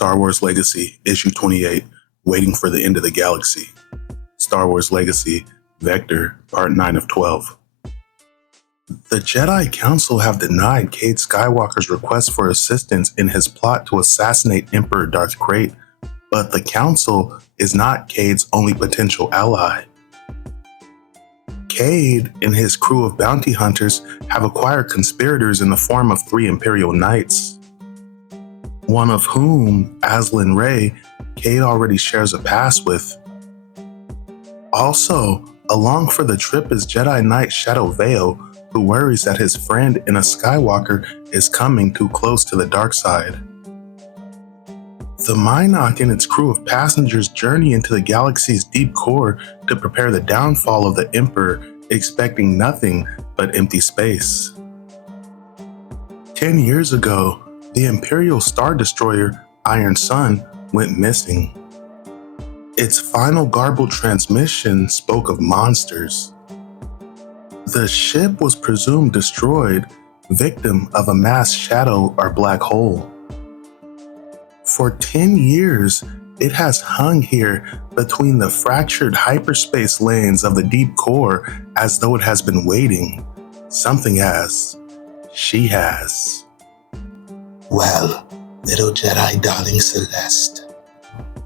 Star Wars Legacy, Issue 28, Waiting for the End of the Galaxy. Star Wars Legacy, Vector, Part 9 of 12. The Jedi Council have denied Cade Skywalker's request for assistance in his plot to assassinate Emperor Darth Krayt, but the Council is not Cade's only potential ally. Cade and his crew of bounty hunters have acquired conspirators in the form of 3 Imperial Knights, one of whom, Azlyn Rae, Cade already shares a past with. Also, along for the trip is Jedi Knight Shadow Vale, who worries that his friend in a Skywalker is coming too close to the dark side. The Mynock and its crew of passengers journey into the galaxy's deep core to prepare the downfall of the Emperor, expecting nothing but empty space. 10 years ago, the Imperial Star Destroyer, Iron Sun, went missing. Its final garbled transmission spoke of monsters. The ship was presumed destroyed, victim of a mass shadow or black hole. For 10 years, it has hung here between the fractured hyperspace lanes of the deep core as though it has been waiting. Something has. She has. Well, little Jedi darling Celeste,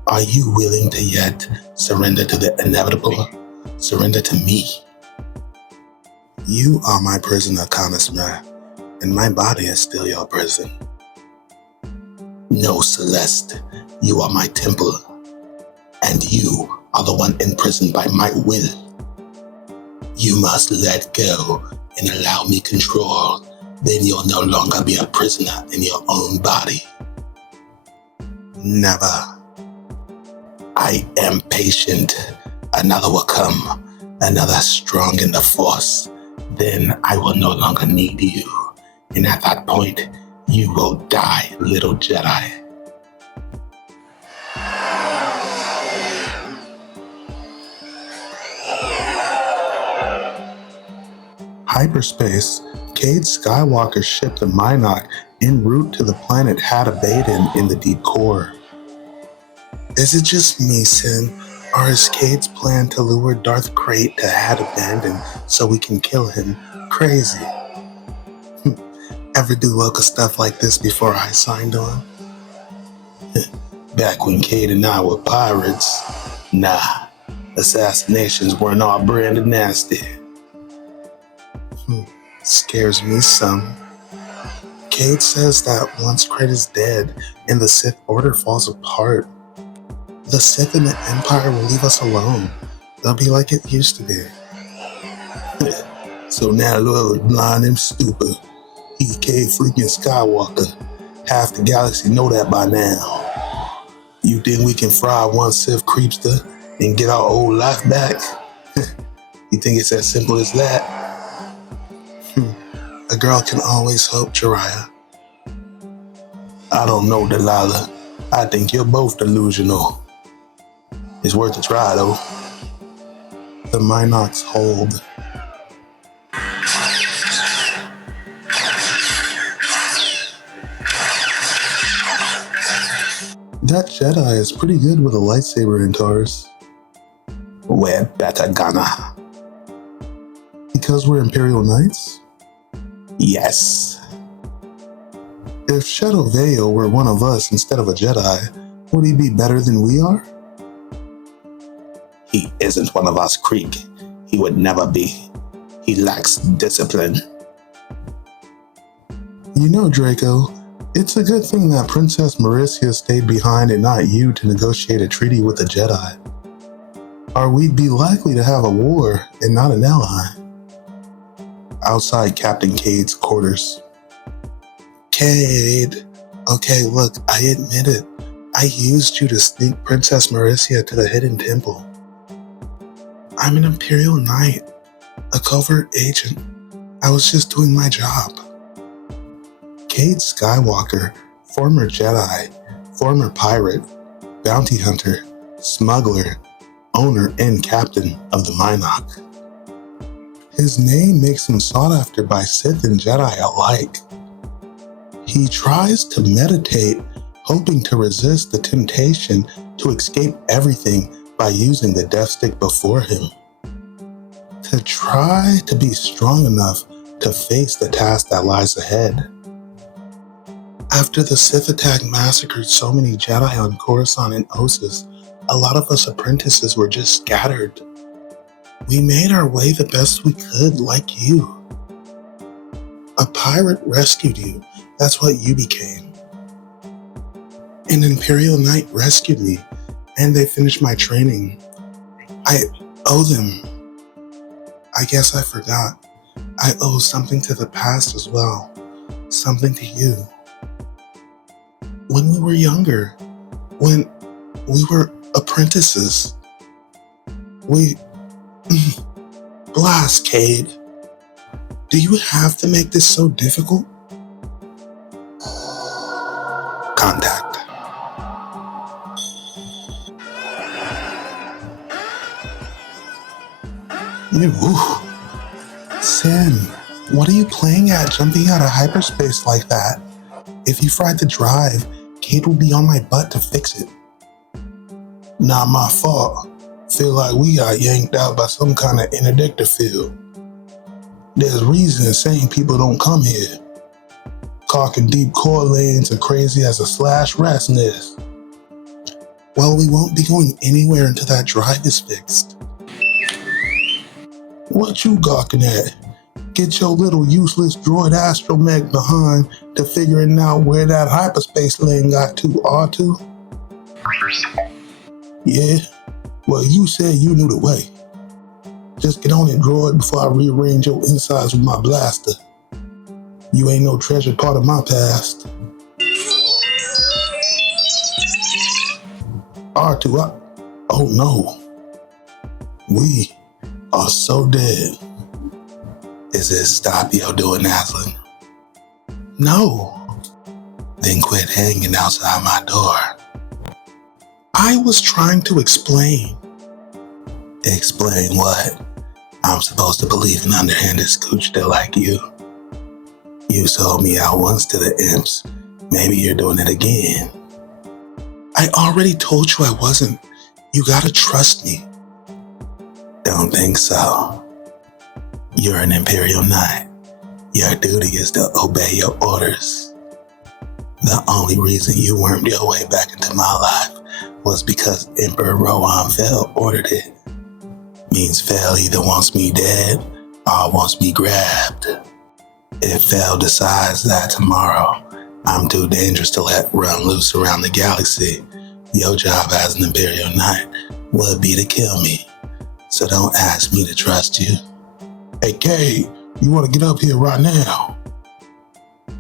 are you willing to yet surrender to the inevitable? Surrender to me? You are my prisoner, Connoisseur, and my body is still your prison. No, Celeste, you are my temple, and you are the one imprisoned by my will. You must let go and allow me control, then you'll no longer be a prisoner in your own body. Never. I am patient. Another will come, another strong in the Force. Then I will no longer need you, and at that point, you will die, little Jedi. Hyperspace, Cade Skywalker's ship the Mynock en route to the planet Had Abaddon in the deep core. Is it just me, Sin, or is Cade's plan to lure Darth Krayt to Had Abaddon so we can kill him crazy? Ever do local stuff like this before I signed on? Back when Cade and I were pirates, nah, assassinations weren't all branded nasty. Scares me some. Cade says that once Krayt is dead and the Sith Order falls apart, the Sith and the Empire will leave us alone. They'll be like it used to be. So now little blind and stupid, he Cade freaking Skywalker. Half the galaxy know that by now. You think we can fry one Sith creepster and get our old life back? You think it's as simple as that? A girl can always hope, Jiraiya. I don't know, Delilah. I think you're both delusional. It's worth a try, though. The Mynock's hold. That Jedi is pretty good with a lightsaber in Taurus. We're better gonna. Because we're Imperial Knights? Yes. If Shadow Vale were one of us instead of a Jedi, would he be better than we are? He isn't one of us, Krieg. He would never be. He lacks discipline. You know, Draco, it's a good thing that Princess Marisia stayed behind and not you to negotiate a treaty with the Jedi. Or we'd be likely to have a war and not an ally. Outside Captain Cade's quarters. Cade. Okay, look, I admit it. I used you to sneak Princess Marisia to the Hidden Temple. I'm an Imperial Knight, a covert agent. I was just doing my job. Cade Skywalker, former Jedi, former pirate, bounty hunter, smuggler, owner and captain of the Mynock. His name makes him sought after by Sith and Jedi alike. He tries to meditate hoping to resist the temptation to escape everything by using the death stick before him. To try to be strong enough to face the task that lies ahead. After the Sith attack massacred so many Jedi on Coruscant and Ossus, a lot of us apprentices were just scattered. We made our way the best we could, like you. A pirate rescued you. That's what you became. An Imperial Knight rescued me, and they finished my training. I owe them. I guess I forgot. I owe something to the past as well. Something to you. When we were younger, when we were apprentices, we... Blast, Cade. Do you have to make this so difficult? Contact. Sin, what are you playing at jumping out of hyperspace like that? If you fried the drive, Cade will be on my butt to fix it. Not my fault. Feel like we got yanked out by some kind of interdictor field. There's reason saying people don't come here. Caulking deep core lanes are crazy as a slash rat's nest. Well, we won't be going anywhere until that drive is fixed. What you gawking at? Get your little useless droid astromech behind to figuring out where that hyperspace lane got to, R2? Yeah? Well, you said you knew the way. Just get on it, droid, before I rearrange your insides with my blaster. You ain't no treasured part of my past. R2, oh no. We are so dead. Is it stop your doing Aslan? No. Then quit hanging outside my door. I was trying to explain. Explain what? I'm supposed to believe in underhanded scoochster like you. You sold me out once to the imps. Maybe you're doing it again. I already told you I wasn't. You gotta trust me. Don't think so. You're an Imperial Knight. Your duty is to obey your orders. The only reason you wormed your way back into my life was because Emperor Rohan Fel ordered it. Means Fel either wants me dead or wants me grabbed. If Fel decides that tomorrow I'm too dangerous to let run loose around the galaxy, your job as an Imperial Knight would be to kill me. So don't ask me to trust you. Hey, Cade, you want to get up here right now?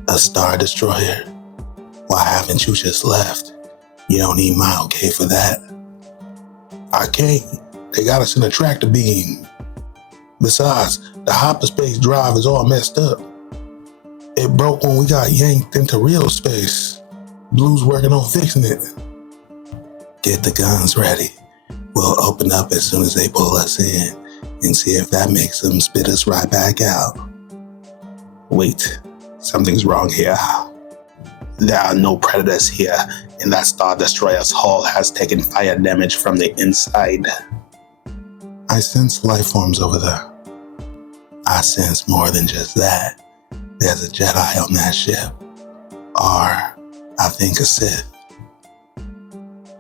A Star Destroyer? Why haven't you just left? You don't need my okay for that. I can't. They got us in a tractor beam. Besides, the hyperspace drive is all messed up. It broke when we got yanked into real space. Blue's working on fixing it. Get the guns ready. We'll open up as soon as they pull us in and see if that makes them spit us right back out. Wait, something's wrong here. There are no predators here, and that Star Destroyer's hull has taken fire damage from the inside. I sense life forms over there. I sense more than just that. There's a Jedi on that ship. Or, I think a Sith.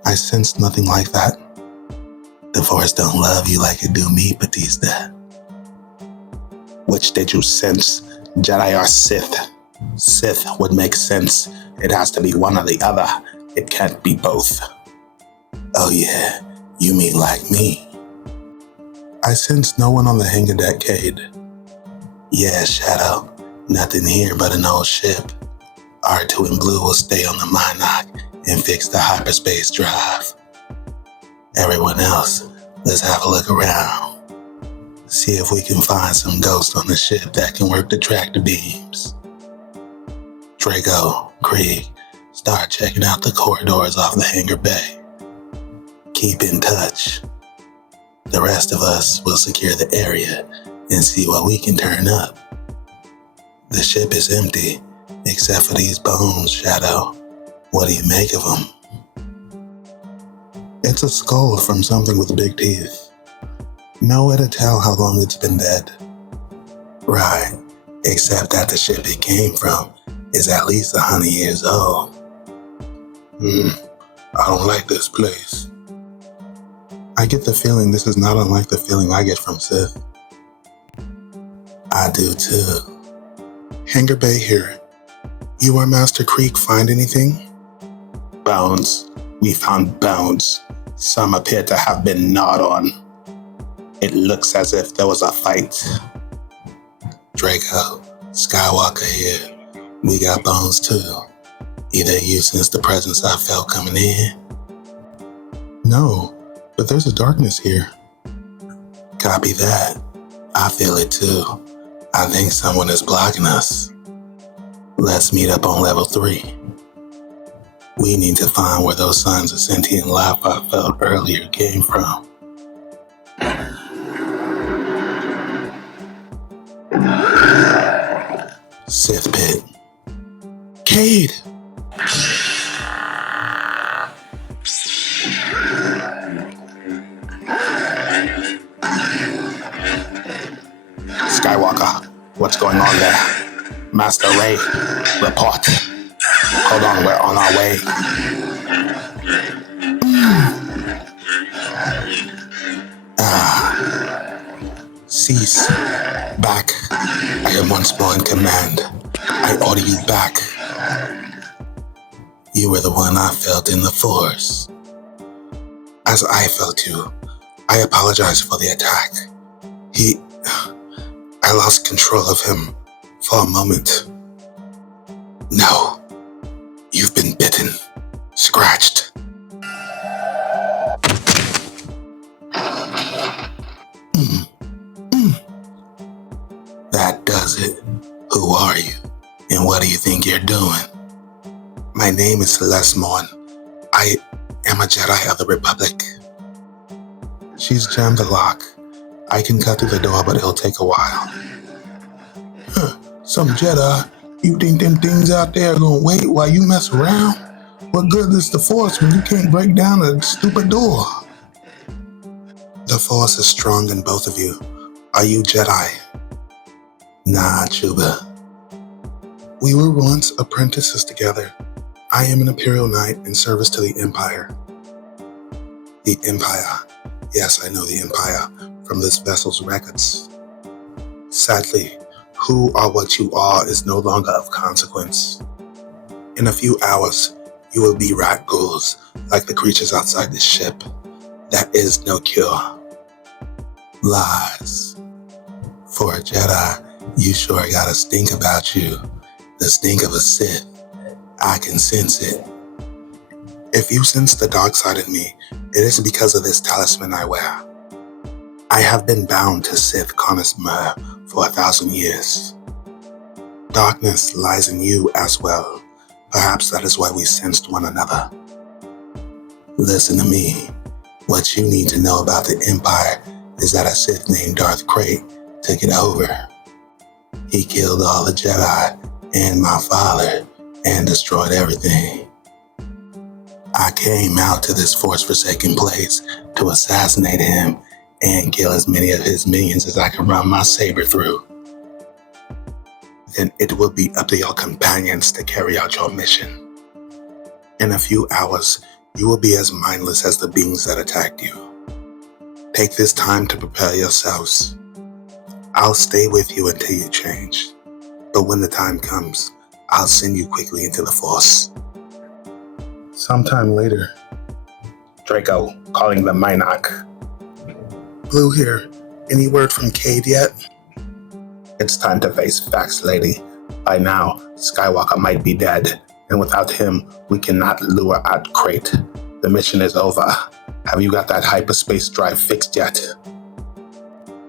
I sense nothing like that. The Force don't love you like it do me, Batista. Which did you sense? Jedi or Sith? Sith would make sense. It has to be one or the other. It can't be both. Oh yeah, you mean like me? I sense no one on the hangar deck, Cade. Yeah, Shadow. Nothing here but an old ship. R2 and Blue will stay on the Minok and fix the hyperspace drive. Everyone else, let's have a look around. See if we can find some ghosts on the ship that can work the tractor beams. Draco, Krieg, start checking out the corridors off the hangar bay. Keep in touch. The rest of us will secure the area and see what we can turn up. The ship is empty, except for these bones, Shadow. What do you make of him? It's a skull from something with big teeth. No way to tell how long it's been dead. Right, except that the ship it came from is at least 100 years old. I don't like this place. I get the feeling this is not unlike the feeling I get from Sith. I do too. Hangar Bay here. You or Master Creek find anything? Bones. We found bones. Some appear to have been gnawed on. It looks as if there was a fight. Draco, Skywalker here. We got bones too. Either you sense the presence I felt coming in? No, but there's a darkness here. Copy that. I feel it too. I think someone is blocking us. Let's meet up on level 3. We need to find where those signs of sentient life I felt earlier came from. Sith Pit. Cade! Skywalker, what's going on there? Master Ray, report. Hold on, we're on our way. Cease. Back. I am once more in command. I order you back. You were the one I felt in the Force. As I felt you, I apologize for the attack. I lost control of him for a moment. No. You've been bitten. Scratched. That does it. Who are you? And what do you think you're doing? My name is Celeste Morn. I am a Jedi of the Republic. She's jammed the lock. I can cut through the door, but it'll take a while. Some Jedi? You think them things out there are gonna wait while you mess around? What good is the Force when you can't break down a stupid door? The Force is strong in both of you. Are you Jedi? Nah, Chuba. We were once apprentices together. I am an Imperial Knight in service to the Empire. The Empire. Yes, I know the Empire from this vessel's records. Sadly, who or what you are is no longer of consequence. In a few hours, you will be rat ghouls like the creatures outside this ship. That is no cure. Lies. For a Jedi, you sure got a stink about you. The stink of a Sith. I can sense it. If you sense the dark side in me, it is because of this talisman I wear. I have been bound to Sith Conismer for 1,000 years. Darkness lies in you as well. Perhaps that is why we sensed one another. Listen to me. What you need to know about the Empire is that a Sith named Darth Krayt took it over. He killed all the Jedi and my father and destroyed everything. I came out to this Force-forsaken place to assassinate him and kill as many of his minions as I can run my saber through. Then it will be up to your companions to carry out your mission. In a few hours, you will be as mindless as the beings that attacked you. Take this time to prepare yourselves. I'll stay with you until you change. But when the time comes, I'll send you quickly into the Force. Sometime later. Draco, calling the Mynock. Blue here. Any word from Cade yet? It's time to face facts, lady. By now, Skywalker might be dead, and without him, we cannot lure out Krayt. The mission is over. Have you got that hyperspace drive fixed yet?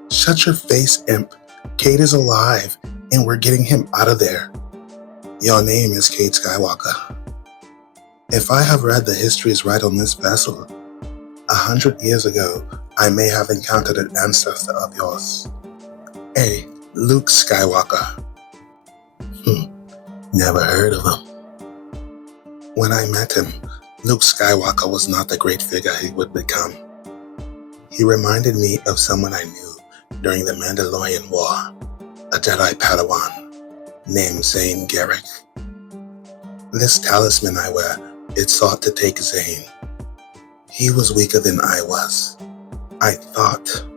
Shut your face, imp. Cade is alive, and we're getting him out of there. Your name is Cade Skywalker. If I have read the histories right on this vessel, 100 years ago, I may have encountered an ancestor of yours. Hey, Luke Skywalker. Never heard of him. When I met him, Luke Skywalker was not the great figure he would become. He reminded me of someone I knew during the Mandalorian War, a Jedi Padawan named Zane Garrick. This talisman I wear, it sought to take Zane. He was weaker than I was. I felt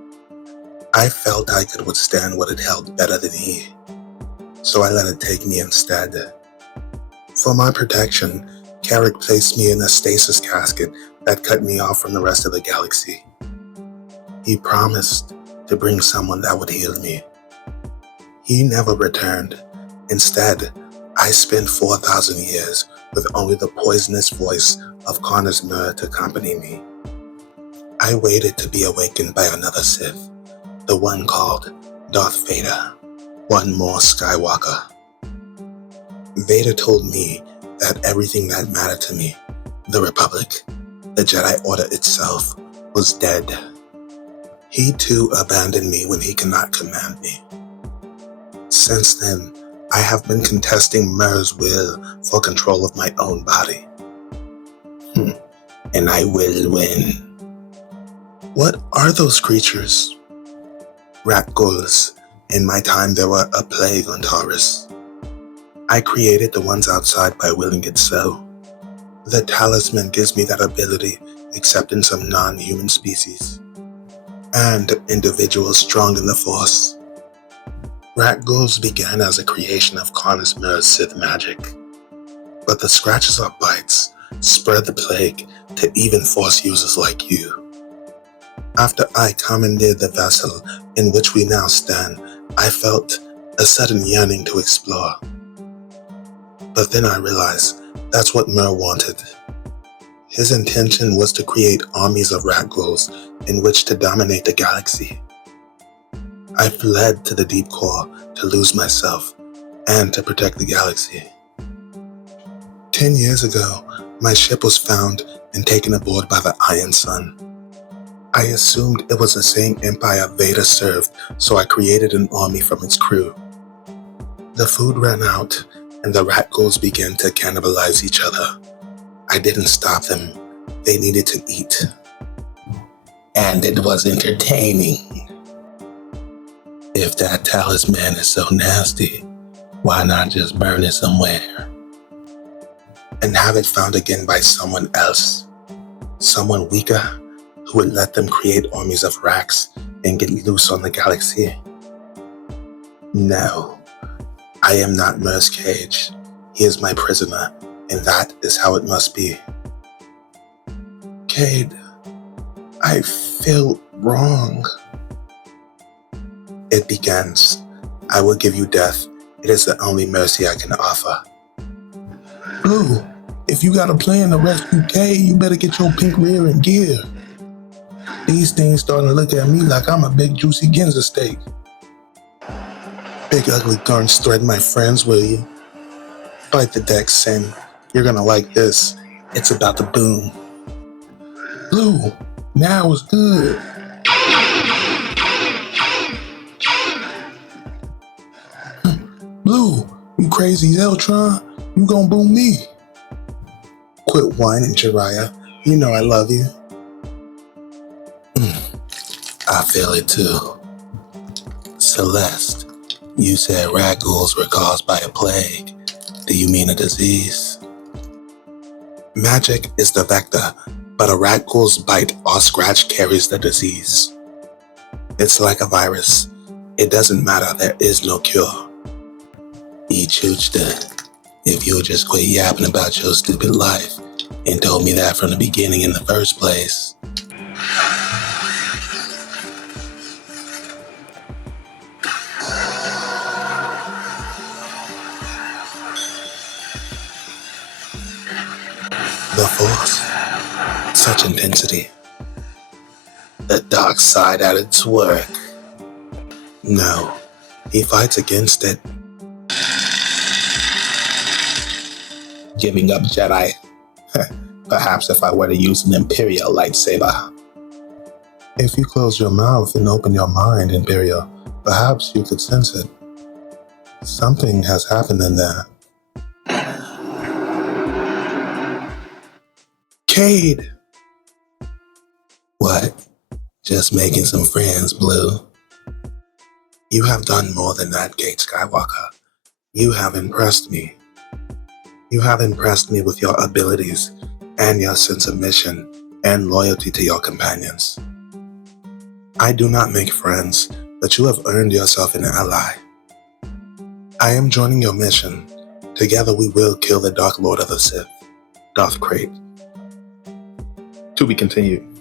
I could withstand what it held better than he, so I let it take me instead. For my protection, Carrick placed me in a stasis casket that cut me off from the rest of the galaxy. He promised to bring someone that would heal me. He never returned. Instead, I spent 4,000 years with only the poisonous voice of Connor's Mirror to accompany me. I waited to be awakened by another Sith, the one called Darth Vader, one more Skywalker. Vader told me that everything that mattered to me, the Republic, the Jedi Order itself, was dead. He too abandoned me when he could not command me. Since then, I have been contesting Mir's will for control of my own body. And I will win. What are those creatures? Rat ghouls. In my time, there were a plague on Taurus. I created the ones outside by willing it so. The talisman gives me that ability, except in some non-human species, and individuals strong in the Force. Rat ghouls began as a creation of Connor's Mirror's Sith magic, but the scratches or bites spread the plague to even Force users like you. After I commandeered the vessel in which we now stand, I felt a sudden yearning to explore. But then I realized that's what Mir wanted. His intention was to create armies of rat ghouls in which to dominate the galaxy. I fled to the deep core to lose myself and to protect the galaxy. 10 years ago, my ship was found and taken aboard by the Iron Sun. I assumed it was the same empire Vader served, so I created an army from its crew. The food ran out, and the rat ghouls began to cannibalize each other. I didn't stop them. They needed to eat. And it was entertaining. If that talisman is so nasty, why not just burn it somewhere? And have it found again by someone else. Someone weaker, who would let them create armies of rats and get loose on the galaxy. No, I am not Mir's cage. He is my prisoner, and that is how it must be. Cade, I feel wrong. It begins. I will give you death. It is the only mercy I can offer. Blue, if you got a plan to rescue Cade, you better get your pink rear in gear. These things starting to look at me like I'm a big juicy Ginza steak. Big ugly guns threaten my friends, will you? Bite the deck, Sin. You're gonna like this. It's about to boom. Blue, now is good. Blue, you crazy Zeltron, you gonna boom me. Quit whining, Jiraiya. You know I love you. I feel it too. Celeste, you said rat ghouls were caused by a plague. Do you mean a disease? Magic is the vector, but a rat ghoul's bite or scratch carries the disease. It's like a virus. It doesn't matter, there is no cure. Ichuchta, if you'll just quit yapping about your stupid life and told me that from the beginning in the first place. The Force. Such intensity. The dark side at its work. No, he fights against it. Giving up Jedi. Perhaps if I were to use an Imperial lightsaber. If you close your mouth and open your mind, Imperial, perhaps you could sense it. Something has happened in there. Cade! What? Just making some friends, Blue. You have done more than that, Gate Skywalker. You have impressed me. You have impressed me with your abilities and your sense of mission and loyalty to your companions. I do not make friends, but you have earned yourself an ally. I am joining your mission. Together we will kill the Dark Lord of the Sith, Darth Krayt. To be continued.